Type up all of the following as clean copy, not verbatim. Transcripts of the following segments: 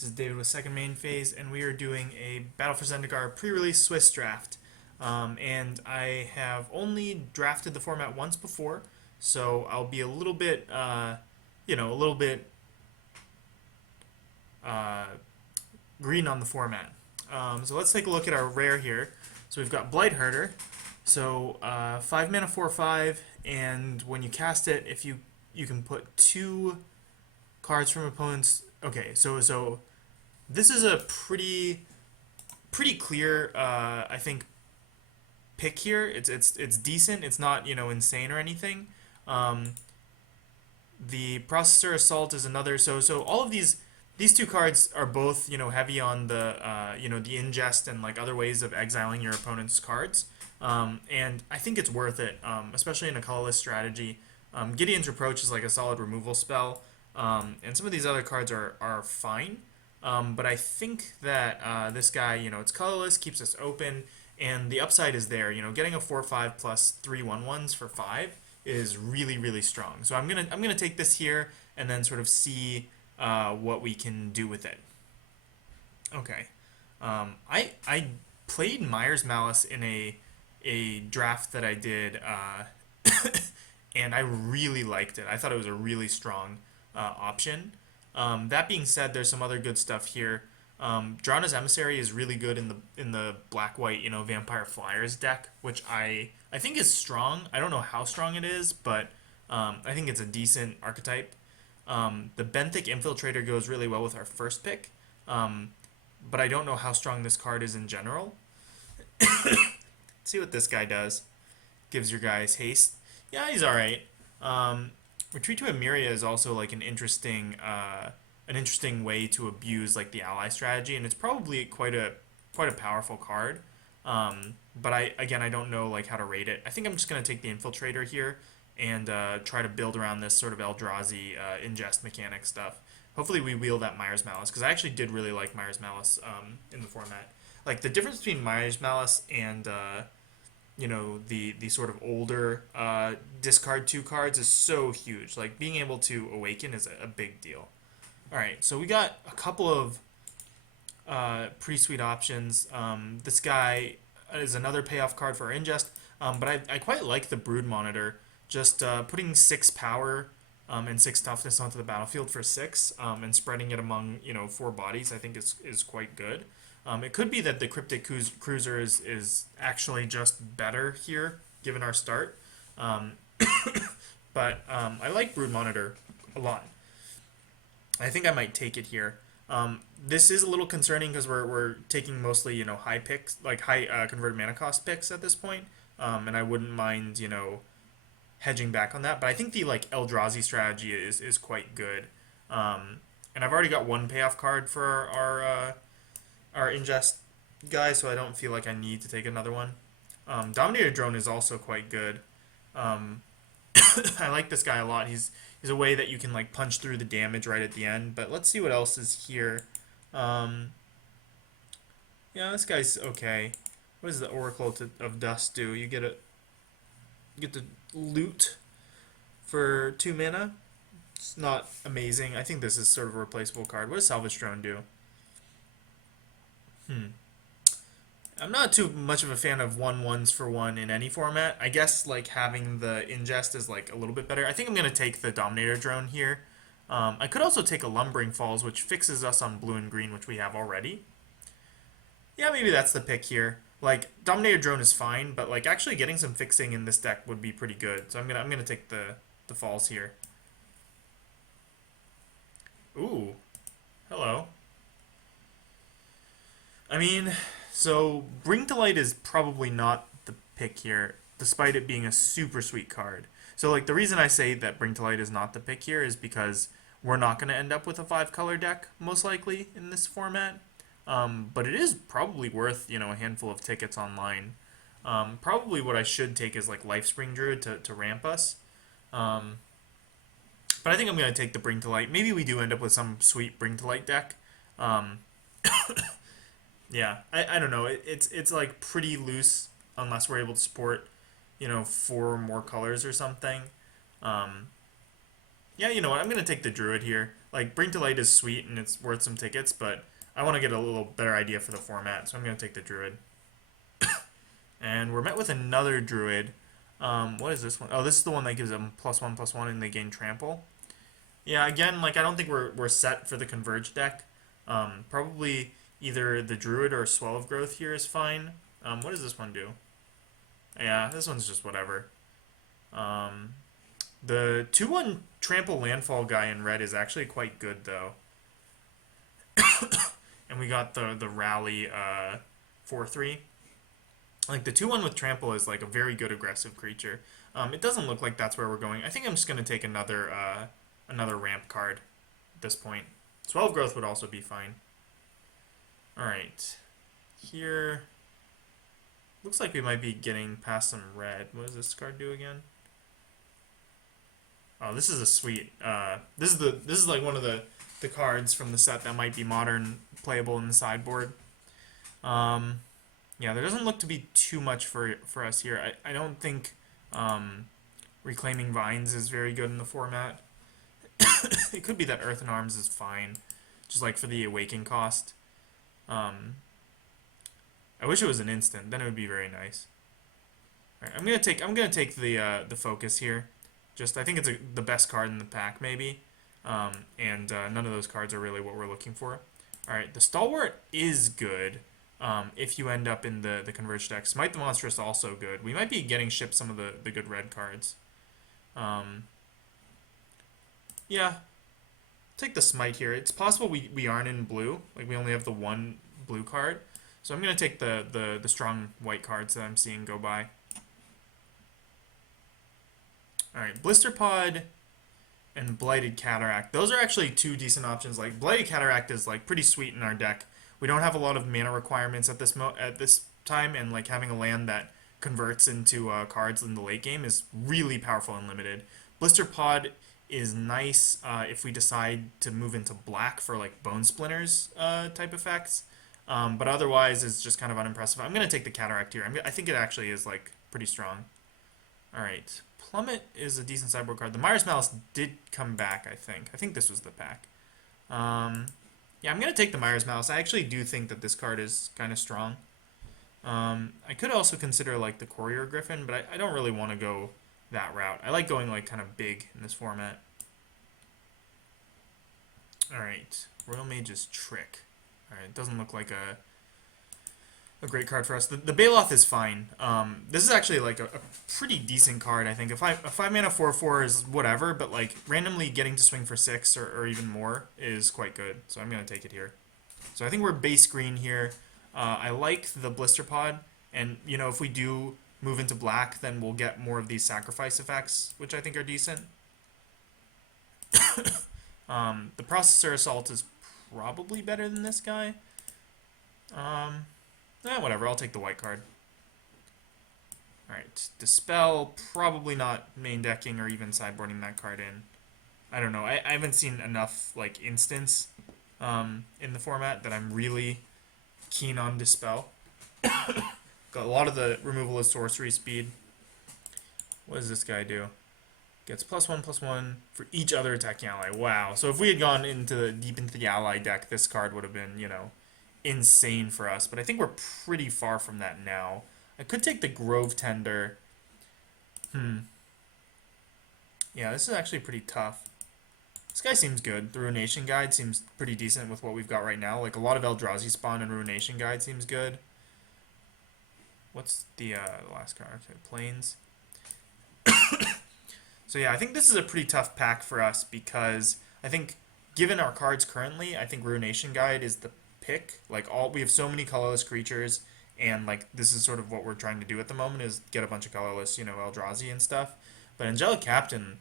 This is David with Second Main Phase, and we are doing a Battle for Zendikar pre-release Swiss draft. And I have only drafted the format once before, so I'll be a little bit, a little bit uh, green on the format. So let's take a look at our rare here. So we've got Blightherder. So 5 mana 4/5, and when you cast it, if you can put 2 cards from opponents. Okay, so this is a pretty clear, I think, pick here. It's decent. It's not insane or anything. Um, the Processor Assault is another. So all of these two cards are both heavy on the the ingest and like other ways of exiling your opponent's cards. And I think it's worth it, especially in a colorless strategy. Gideon's Reproach is like a solid removal spell, and some of these other cards are fine. But I think that this guy, it's colorless, keeps us open, and the upside is there. Getting a 4/5 plus 3/1/1s for 5 is really strong. So I'm gonna take this here and then sort of see what we can do with it. Okay, I played Myers Malice in a draft that I did, and I really liked it. I thought it was a really strong option. That being said, there's some other good stuff here. Drana's Emissary is really good in the black white Vampire Flyers deck, which I think is strong. I don't know how strong it is, but I think it's a decent archetype. The Benthic Infiltrator goes really well with our first pick, but I don't know how strong this card is in general. Let's see what this guy does. Gives your guys haste. Yeah, he's all right. Retreat to Emeria is also like an interesting way to abuse like the ally strategy, and it's probably quite a powerful card. But I don't know like how to rate it. I think I'm just gonna take the Infiltrator here and try to build around this sort of Eldrazi ingest mechanic stuff. Hopefully we wheel that Myers Malice, because I actually did really like Myers Malice in the format. Like the difference between Myers Malice and the sort of older discard 2 cards is so huge. Like being able to awaken is a big deal. All right, so we got a couple of pretty sweet options. This guy is another payoff card for our ingest, but I quite like the Brood Monitor. Just putting 6 power and 6 toughness onto the battlefield for 6 and spreading it among 4 bodies, I think is quite good. It could be that the Cryptic Cruiser is actually just better here, given our start. But I like Brood Monitor a lot. I think I might take it here. This is a little concerning because we're taking mostly high picks, like high converted mana cost picks at this point, and I wouldn't mind hedging back on that. But I think the like Eldrazi strategy is quite good. And I've already got 1 payoff card for our ingest guy, so I don't feel like I need to take another one. Dominator Drone is also quite good. I like this guy a lot. He's a way that you can like punch through the damage right at the end. But let's see what else is here. Yeah, this guy's okay. What does the Oracle of Dust do? You get the loot for 2 mana. It's not amazing. I think this is sort of a replaceable card. What does Salvage Drone do? I'm not too much of a fan of 1/1s for 1 in any format. I guess like having the ingest is like a little bit better. I think I'm gonna take the Dominator Drone here. I could also take a Lumbering Falls, which fixes us on blue and green, which we have already. Yeah, maybe that's the pick here. Like Dominator Drone is fine, but like actually getting some fixing in this deck would be pretty good. So I'm gonna take the Falls here. Ooh, hello. I mean, so Bring to Light is probably not the pick here, despite it being a super sweet card. So like the reason I say that Bring to Light is not the pick here is because we're not going to end up with a 5-color deck, most likely, in this format. But it is probably worth, a handful of tickets online. Probably what I should take is like Lifespring Druid to ramp us. But I think I'm going to take the Bring to Light. Maybe we do end up with some sweet Bring to Light deck. Yeah, I don't know. It's like pretty loose unless we're able to support, 4 more colors or something. Yeah, you know what? I'm gonna take the Druid here. Like, Bring to Light is sweet and it's worth some tickets, but I want to get a little better idea for the format, so I'm going to take the Druid. And we're met with another Druid. What is this one? Oh, this is the one that gives them +1/+1 and they gain Trample. Yeah, again, like, I don't think we're set for the Converge deck. Probably either the Druid or Swell of Growth here is fine. What does this one do? Yeah, this one's just whatever. The 2/1 Trample Landfall guy in red is actually quite good, though. And we got the Rally 4/3. Like, the 2/1 with Trample is like a very good aggressive creature. It doesn't look like that's where we're going. I think I'm just going to take another ramp card at this point. Swell of Growth would also be fine. Alright. Here. Looks like we might be getting past some red. What does this card do again? Oh, this is a sweet. This is like one of the cards from the set that might be modern playable in the sideboard. Yeah, there doesn't look to be too much for us here. I don't think Reclaiming Vines is very good in the format. It could be that Earthen Arms is fine, just like for the Awaken cost. I wish it was an instant. Then it would be very nice. All right, I'm gonna take the focus here. Just I think it's the best card in the pack maybe, and none of those cards are really what we're looking for. All right, the Stalwart is good. If you end up in the Converge deck. Smite the Monstrous also good. We might be getting shipped some of the good red cards. Yeah. Take the Smite here. It's possible we aren't in blue. Like, we only have the one blue card. So I'm going to take the strong white cards that I'm seeing go by. Alright, Blister Pod and Blighted Cataract. Those are actually two decent options. Like, Blighted Cataract is, like, pretty sweet in our deck. We don't have a lot of mana requirements at this time, and like having a land that converts into cards in the late game is really powerful and limited. Blister Pod is nice if we decide to move into black for like Bone Splinters type effects, but otherwise it's just kind of unimpressive. I'm going to take the Cataract here. I think it actually is like pretty strong. All right, Plummet is a decent sideboard card. The Myers Malice did come back, I think. I think this was the pack. Yeah, I'm going to take the Myers Malice. I actually do think that this card is kind of strong. I could also consider like the Courier Griffin, but I don't really want to go that route. I like going like kind of big in this format. Alright, Royal Mage's Trick. Alright, doesn't look like a great card for us. The Baloth is fine. This is actually like a pretty decent card, I think. A 5-mana 4/4 is whatever, but like randomly getting to swing for 6 or even more is quite good. So I'm going to take it here. So I think we're base green here. I like the Blister Pod, and you know, if we do move into black, then we'll get more of these sacrifice effects, which I think are decent. The Processor Assault is probably better than this guy. Whatever, I'll take the white card. Alright, Dispel, probably not main decking or even sideboarding that card in. I don't know, I haven't seen enough, like, instants in the format that I'm really keen on Dispel. Got a lot of the removal of sorcery speed. What does this guy do? Gets +1/+1 for each other attacking ally. Wow, so if we had gone deep into the ally deck, this card would have been, you know, insane for us, but I think we're pretty far from that now. I could take the Grove Tender. Yeah, this is actually pretty tough. This guy seems good. The Ruination Guide seems pretty decent with what we've got right now. Like, a lot of Eldrazi spawn and Ruination Guide seems good. What's the last card? Okay, Plains. So yeah, I think this is a pretty tough pack for us because I think, given our cards currently, I think Ruination Guide is the pick. Like, we have so many colorless creatures, and like this is sort of what we're trying to do at the moment is get a bunch of colorless, you know, Eldrazi and stuff. But Angelic Captain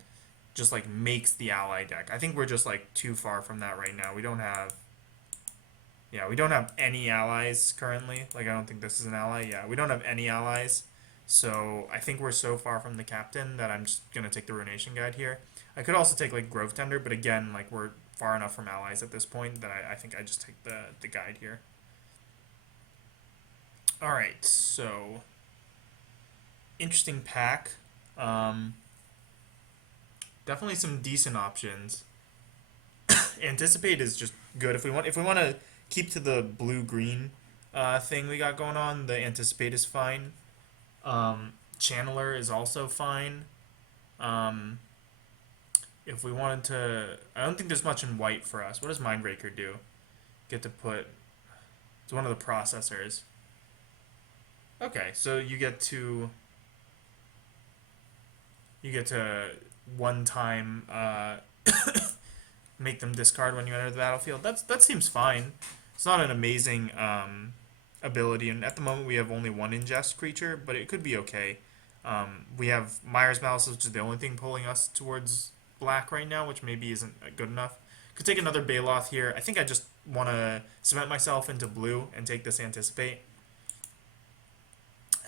just like makes the ally deck. I think we're just like too far from that right now. We don't have any allies currently. Like, I don't think this is an ally. Yeah, we don't have any allies. So I think we're so far from the captain that I'm just gonna take the Ruination Guide here. I could also take like Grove Tender, but again, like we're far enough from allies at this point that I think I just take the guide here. Alright, so interesting pack. Definitely some decent options. Anticipate is just good. If we want to keep to the blue-green thing we got going on, the Anticipate is fine. Channeler is also fine. If we wanted to... I don't think there's much in white for us. What does Mindbreaker do? Get to put... It's one of the processors. Okay, so you get to one time make them discard when you enter the battlefield. That seems fine. It's not an amazing ability, and at the moment we have only one ingest creature, but it could be okay. We have Myers Mouse, which is the only thing pulling us towards black right now, which maybe isn't good enough. Could take another Baloth here. I think I just want to cement myself into blue and take this Anticipate.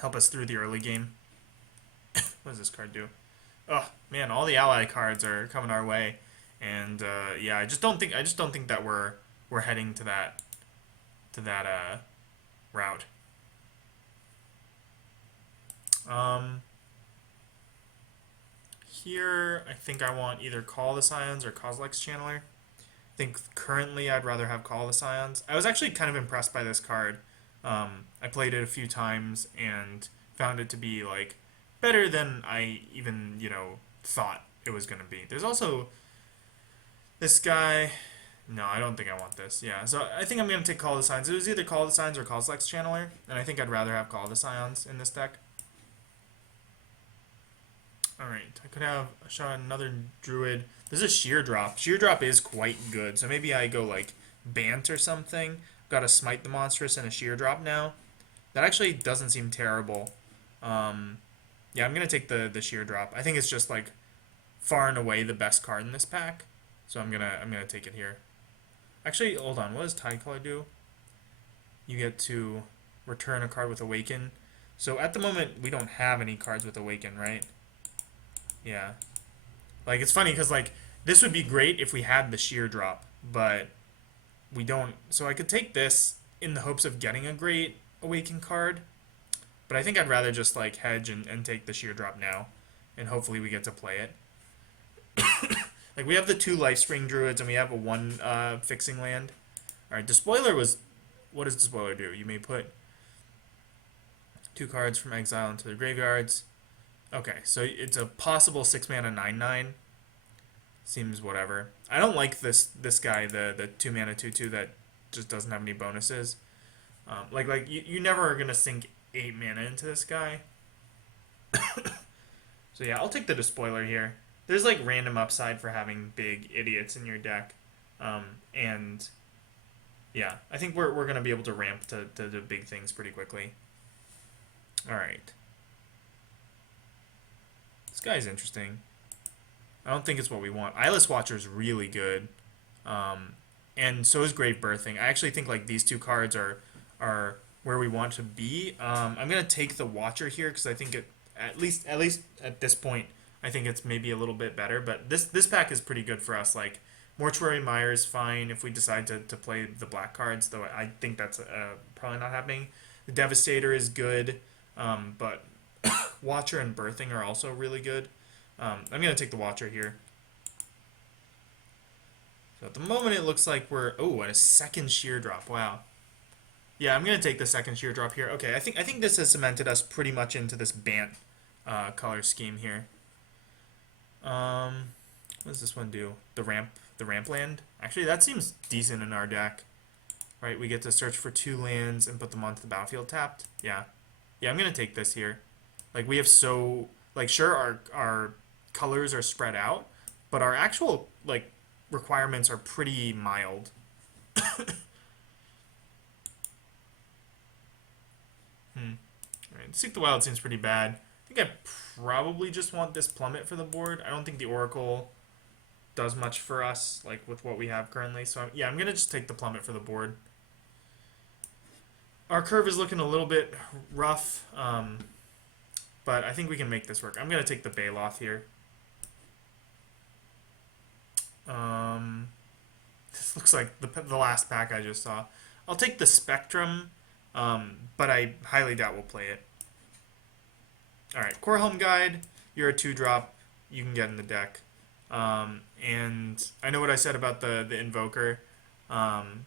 Help us through the early game. What does this card do? Oh man, all the ally cards are coming our way, and yeah, I just don't think that we're heading to that route. Here, I think I want either Call the Scions or Kozilek's Channeler. I think currently I'd rather have Call the Scions. I was actually kind of impressed by this card. I played it a few times and found it to be like better than I even, thought it was going to be. There's also this guy. No, I don't think I want this. Yeah, so I think I'm going to take Call the Scions. It was either Call the Scions or Kozilek's Channeler, and I think I'd rather have Call the Scions in this deck. Alright, I could have a shot at another Druid. There's a Sheer Drop. Sheer Drop is quite good, so maybe I go like Bant or something. Got to Smite the Monstrous and a Sheer Drop now. That actually doesn't seem terrible. Yeah, I'm going to take the Sheer Drop. I think it's just like far and away the best card in this pack, so I'm gonna take it here. Actually, hold on. What does Tidecaller do? You get to return a card with Awaken. So at the moment, we don't have any cards with Awaken, right? Yeah. Like, it's funny because, like, this would be great if we had the Sheer Drop, but we don't. So I could take this in the hopes of getting a great Awaken card, but I think I'd rather just, like, hedge and take the Sheer Drop now, and hopefully we get to play it. Like, we have the 2 Lifespring Druids, and we have a 1 fixing land. Alright, Despoiler was... What does Despoiler do? You may put 2 cards from exile into the graveyards. Okay, so it's a possible 6-mana 9/9. Seems whatever. I don't like this guy, the 2-mana 2/2 that just doesn't have any bonuses. Like you never are gonna sink 8 mana into this guy. So yeah, I'll take the Despoiler here. There's like random upside for having big idiots in your deck, and yeah, I think we're gonna be able to ramp to the big things pretty quickly. All right. This guy's interesting. I don't think it's what we want. Eyeless Watcher is really good, and so is Grave Birthing. I actually think like these 2 cards are where we want to be. I'm gonna take the Watcher here because I think it at least at this point I think it's maybe a little bit better. But this pack is pretty good for us. Like Mortuary Mire is fine if we decide to play the black cards, though I think that's probably not happening. The Devastator is good, but Watcher and Birthing are also really good. I'm going to take the Watcher here. So at the moment it looks like we're... Oh, and a second Sheer Drop. Wow. Yeah, I'm going to take the second Sheer Drop here. Okay, I think this has cemented us pretty much into this Bant color scheme here. What does this one do? The ramp land? Actually, that seems decent in our deck. Right, we get to search for 2 lands and put them onto the battlefield tapped. Yeah. Yeah, I'm going to take this here. Like, we have so... Like, sure, our colors are spread out, but our actual, like, requirements are pretty mild. Alright, Seek the Wild seems pretty bad. I think I probably just want this Plummet for the board. I don't think the Oracle does much for us, like, with what we have currently. So, yeah, I'm going to just take the Plummet for the board. Our curve is looking a little bit rough, but I think we can make this work. I'm going to take the Baloth here. This looks like the last pack I just saw. I'll take the Spectrum, but I highly doubt we'll play it. Alright, Core Helm Guide. You're a 2-drop. You can get in the deck. And I know what I said about the Invoker. Um,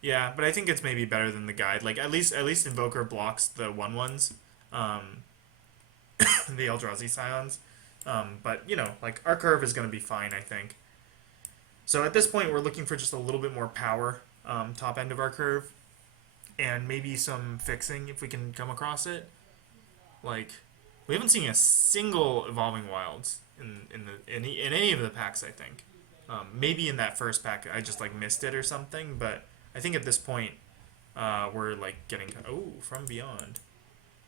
yeah, but I think it's maybe better than the guide. Like at least Invoker blocks the 1/1s, um, the Eldrazi Scions. But you know, like our curve is going to be fine, I think. So at this point, we're looking for just a little bit more power, top end of our curve, and maybe some fixing if we can come across it. Like we haven't seen a single Evolving Wilds in any of the packs. I think maybe in that first pack I just like missed it or something. But I think at this point we're like getting From Beyond.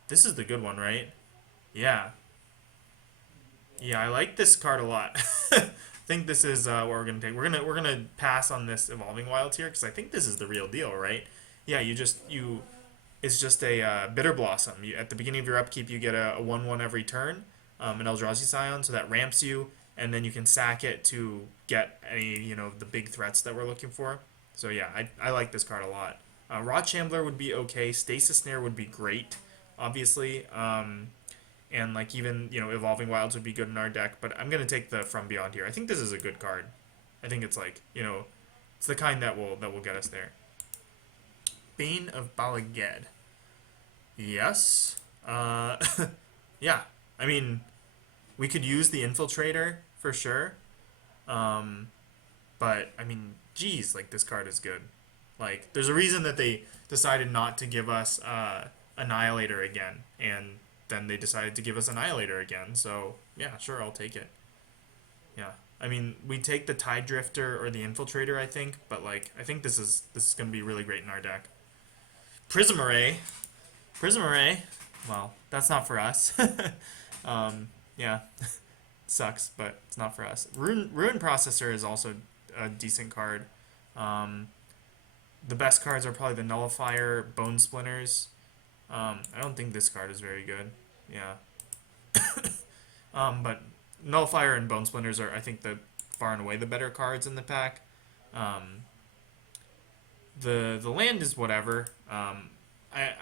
This is the good one, right? Yeah, yeah. I like this card a lot. I think this is what we're gonna take. We're gonna pass on this Evolving Wilds here because I think this is the real deal, right? Yeah, you it's just a Bitter Blossom. At the beginning of your upkeep, you get a 1/1 every turn, an Eldrazi Scion, so that ramps you, and then you can sack it to get any, the big threats that we're looking for. So yeah, I like this card a lot. Rot Shambler would be okay. Stasis Snare would be great, obviously. And like even, Evolving Wilds would be good in our deck, but I'm going to take the From Beyond here. I think this is a good card. I think it's like, it's the kind that will get us there. Bane of Balaged. Yes. Yeah. I mean, we could use the Infiltrator for sure. Um, but I mean, geez, like this card is good. Like, there's a reason that they decided not to give us Annihilator again, and then they decided to give us Annihilator again. So yeah, sure, I'll take it. Yeah. I mean, we take the Tide Drifter or the Infiltrator, I think, but like, I think this is gonna be really great in our deck. Prism Array. Prism Array. Well, that's not for us. Yeah, sucks, but it's not for us. Ruin Processor is also a decent card. Um, the best cards are probably the Nullifier, Bone Splinters. I don't think this card is very good. Yeah. But Nullifier and Bone Splinters are, I think, the far and away the better cards in the pack. Um, the land is whatever. I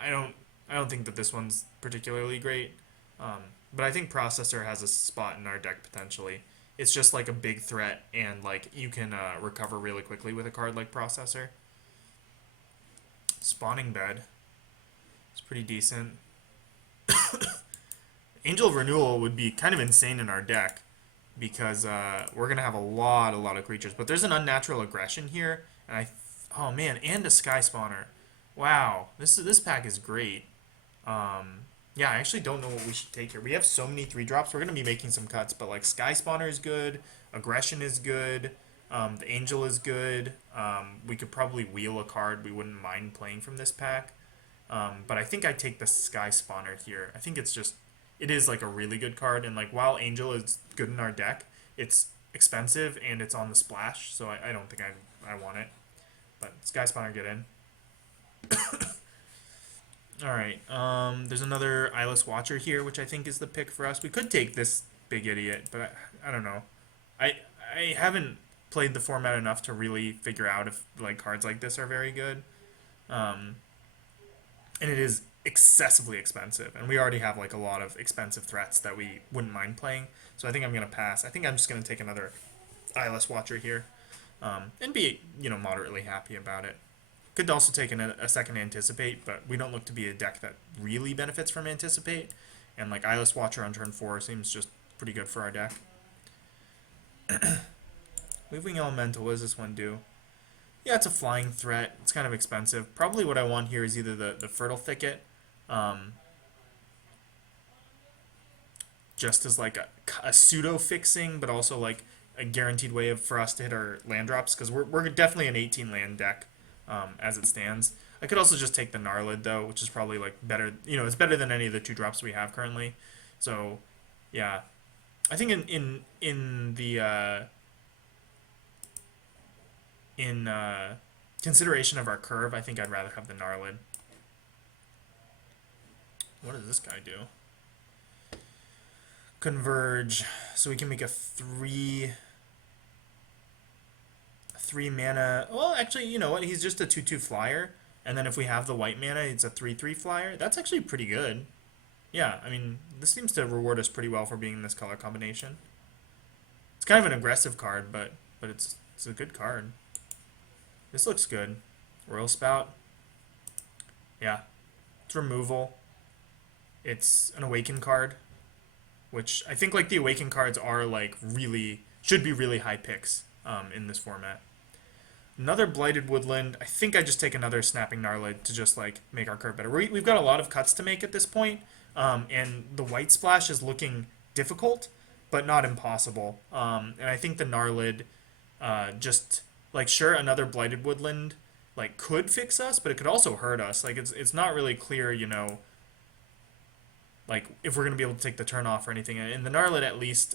don't think that this one's particularly great. But I think Processor has a spot in our deck potentially. It's just like a big threat, and like you can recover really quickly with a card like Processor. Spawning Bed. It's pretty decent. Angel of Renewal would be kind of insane in our deck because we're gonna have a lot of creatures. But there's an Unnatural Aggression here, and oh man, and a Sky Spawner. Wow, this pack is great. Yeah, I actually don't know what we should take here. We have so many 3-drops. We're gonna be making some cuts, but like Sky Spawner is good, Aggression is good, the Angel is good. We could probably wheel a card we wouldn't mind playing from this pack. But I think I take the Sky Spawner here. I think it is like a really good card, and like while Angel is good in our deck, it's expensive and it's on the splash, so I don't think I want it. But Sky Spawner, get in. Alright, there's another Eyeless Watcher here, which I think is the pick for us. We could take this big idiot, but I don't know. I haven't played the format enough to really figure out if like cards like this are very good. And it is excessively expensive, and we already have like a lot of expensive threats that we wouldn't mind playing. So I think I'm gonna pass. I think I'm just gonna take another Eyeless Watcher here, and be moderately happy about it. Could also take a second Anticipate, but we don't look to be a deck that really benefits from Anticipate, and like Eyeless Watcher on turn 4 seems just pretty good for our deck. Moving Elemental, what does this one do? Yeah, it's a flying threat. It's kind of expensive. Probably what I want here is either the Fertile Thicket, just as like a pseudo fixing, but also like a guaranteed way for us to hit our land drops, because we're definitely an 18 land deck as it stands. I could also just take the Gnarlid though, which is probably like better. It's better than any of the 2-drops we have currently. So yeah, I think in consideration of our curve, I think I'd rather have the Gnarlid. What does this guy do? Converge, so we can make a 3 mana. Well, actually, you know what? He's just a 2/2 flyer, and then if we have the white mana, it's a 3/3 flyer. That's actually pretty good. Yeah, I mean, this seems to reward us pretty well for being in this color combination. It's kind of an aggressive card, but it's a good card. This looks good. Royal Spout. Yeah, it's removal. It's an Awaken card, which I think like the Awaken cards are like really should be really high picks in this format. Another Blighted Woodland. I think I just take another Snapping Gnarlid to just like make our card better. We've got a lot of cuts to make at this point, and the White Splash is looking difficult, but not impossible. And I think the Gnarlid just like sure another Blighted Woodland like could fix us, but it could also hurt us. Like it's not really clear, you know, like if we're gonna be able to take the turn off or anything. And the Gnarlid at least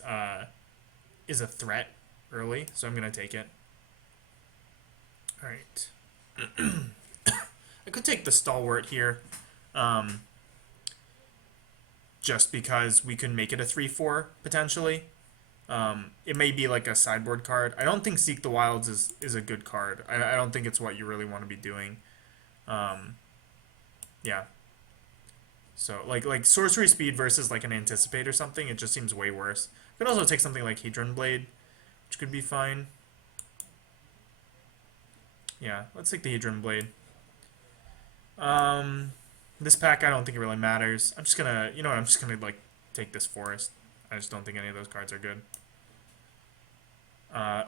is a threat early, so I'm gonna take it. All right. I could take the Stalwart here, um, just because we can make it a 3/4 potentially. It may be like a sideboard card. I don't think Seek the Wilds is a good card. I don't think it's what you really want to be doing. Um, yeah. So like sorcery speed versus like an anticipate or something, it just seems way worse. Could also take something like Hedron Blade, which could be fine. Yeah, let's take the Hedron Blade. This pack I don't think it really matters. I'm just gonna, you know what, I'm just gonna like take this forest. I just don't think any of those cards are good.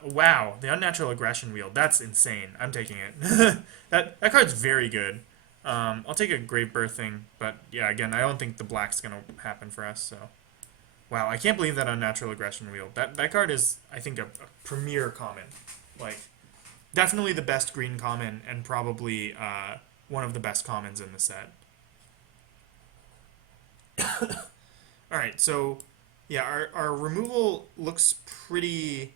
Wow, the Unnatural Aggression Wheel. That's insane. I'm taking it. that card's very good. I'll take a Grave Birthing, but yeah, again, I don't think the black's gonna happen for us. So, wow, I can't believe that Unnatural Aggression Wheel. That card is, I think, a premier common. Like, definitely the best green common, and probably one of the best commons in the set. All right, so yeah, our removal looks pretty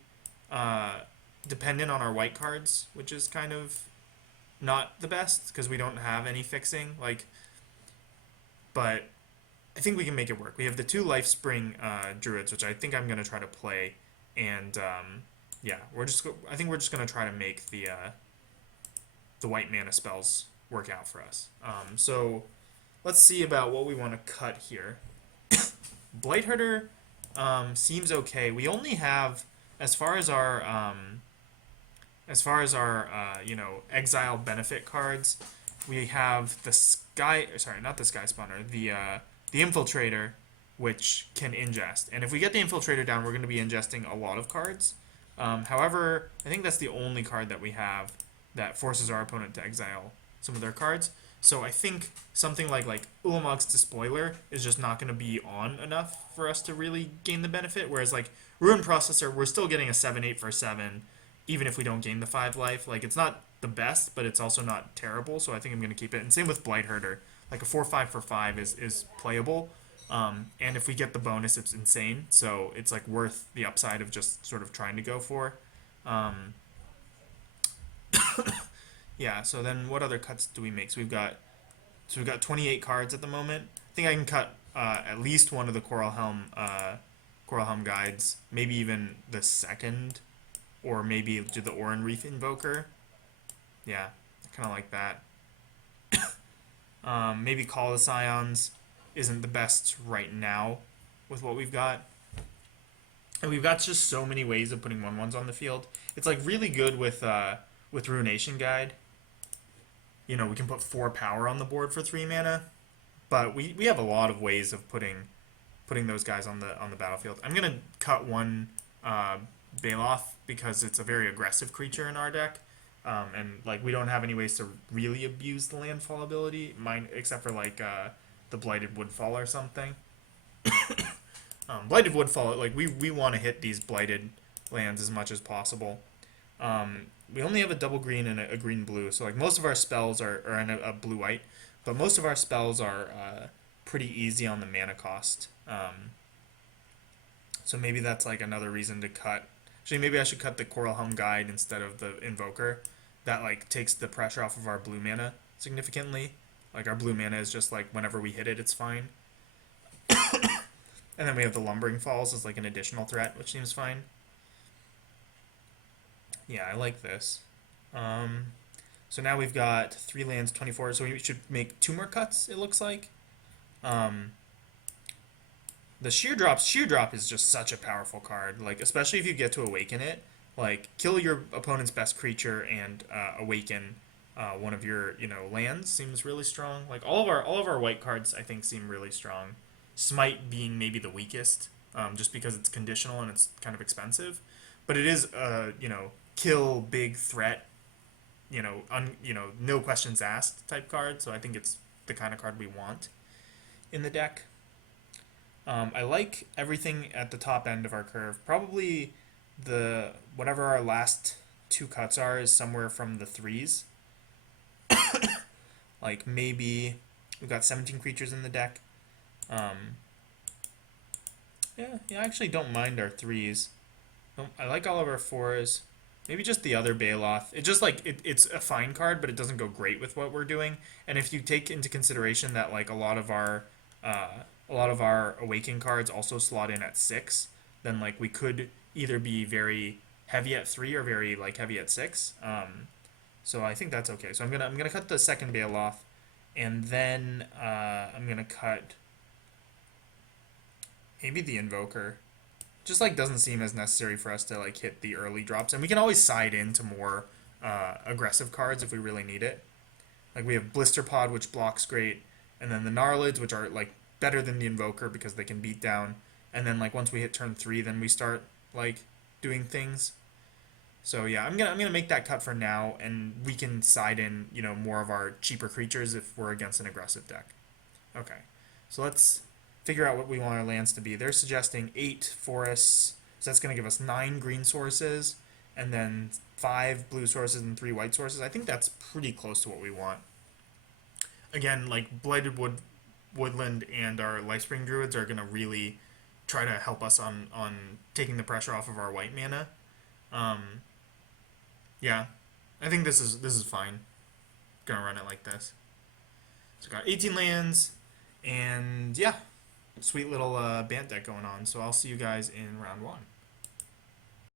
uh, dependent on our white cards, which is kind of not the best because we don't have any fixing. Like, but I think we can make it work. We have the two Lifespring Druids, which I think I'm gonna try to play, and yeah, I think we're just gonna try to make the white mana spells work out for us. So let's see about what we want to cut here. Blightherder seems okay. We only have, as far as our you know, exile benefit cards, we have the sky. Sorry, not the sky spawner. The infiltrator, which can ingest. And if we get the infiltrator down, we're going to be ingesting a lot of cards. However, I think that's the only card that we have that forces our opponent to exile some of their cards. So I think something like Ulamog's Despoiler is just not going to be on enough for us to really gain the benefit. Whereas like Ruin Processor, we're still getting a 7/8 for 7, even if we don't gain the 5 life. Like it's not the best, but it's also not terrible. So I think I'm going to keep it. And same with Blightherder. Like a 4/5 for 5 is playable. And if we get the bonus, it's insane. So it's like worth the upside of just sort of trying to go for. Um, yeah. So then, what other cuts do we make? So we've got 28 cards at the moment. I think I can cut at least one of the Coral Helm guides. Maybe even the second, or maybe do the Oran Reef Invoker. Yeah, kind of like that. Maybe Call the Scions isn't the best right now with what we've got. And we've got just so many ways of putting 1/1s on the field. It's like really good with Ruination Guide. You know, we can put 4 power on the board for 3 mana, but we have a lot of ways of putting those guys on the battlefield. I'm gonna cut one Baloth because it's a very aggressive creature in our deck. And like we don't have any ways to really abuse the landfall ability, except for like the Blighted Woodfall or something. Blighted Woodfall, like we want to hit these blighted lands as much as possible. We only have a double green and a green blue, so like most of our spells are in a blue white, but most of our spells are pretty easy on the mana cost. So maybe that's like another reason to cut. Actually, maybe I should cut the Coral Helm Guide instead of the Invoker. That like takes the pressure off of our blue mana significantly. Like our blue mana is just like whenever we hit it, it's fine. And then we have the Lumbering Falls as like an additional threat, which seems fine. Yeah, I like this. So now we've got 3 lands, 24. So we should make 2 more cuts, it looks like. The sheer drop is just such a powerful card. Like especially if you get to awaken it, like kill your opponent's best creature and awaken one of your lands seems really strong. Like all of our white cards I think seem really strong. Smite being maybe the weakest, just because it's conditional and it's kind of expensive, but it is kill big threat, no questions asked type card. So I think it's the kind of card we want in the deck. I like everything at the top end of our curve. Probably the whatever our last two cuts are is somewhere from the threes. Like maybe we've got 17 creatures in the deck. Yeah, I actually don't mind our threes. I like all of our fours. Maybe just the other Baloth. It just like it's a fine card, but it doesn't go great with what we're doing. And if you take into consideration that like a lot of our awaken cards also slot in at 6, then like we could either be very heavy at 3 or very like heavy at 6. So I think that's okay. So I'm gonna cut the second Baloth, and then I'm gonna cut maybe the Invoker. Just like doesn't seem as necessary for us to like hit the early drops, and we can always side into more aggressive cards if we really need it. Like we have Blister Pod, which blocks great, and then the Gnarlids, which are like better than the Invoker because they can beat down. And then like once we hit turn 3, then we start like doing things. So yeah, I'm gonna make that cut for now, and we can side in more of our cheaper creatures if we're against an aggressive deck. Okay, so let's figure out what we want our lands to be. They're suggesting 8 forests, so that's gonna give us 9 green sources, and then 5 blue sources and 3 white sources. I think that's pretty close to what we want. Again, like Blighted Woodland and our Lifespring Druids are gonna really try to help us on taking the pressure off of our white mana. Yeah, I think this is fine. Gonna run it like this. So got 18 lands, and yeah, sweet little Bant deck going on. So I'll see you guys in round 1.